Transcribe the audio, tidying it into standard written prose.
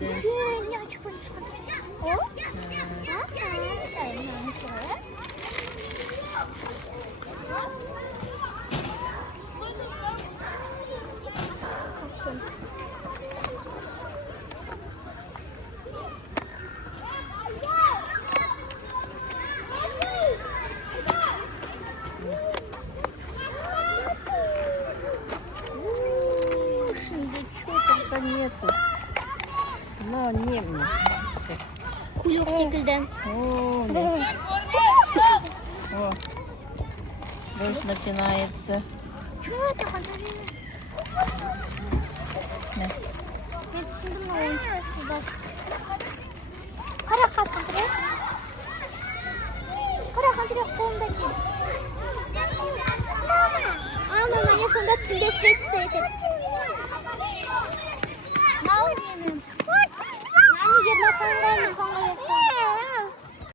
geldi. Не хочу быть смотреть. О? Что только нету. Но не мне. Kuyruk şekilde. О, да. О, дождь начинается. Чего это подарили? Да. Я düşündüm de oyuncak var. Kara kadre. Kara kadre kolundaki. Mama, я сонда тебе свечи. Ne yapayım? Yani yerine falan gelme falan yapalım.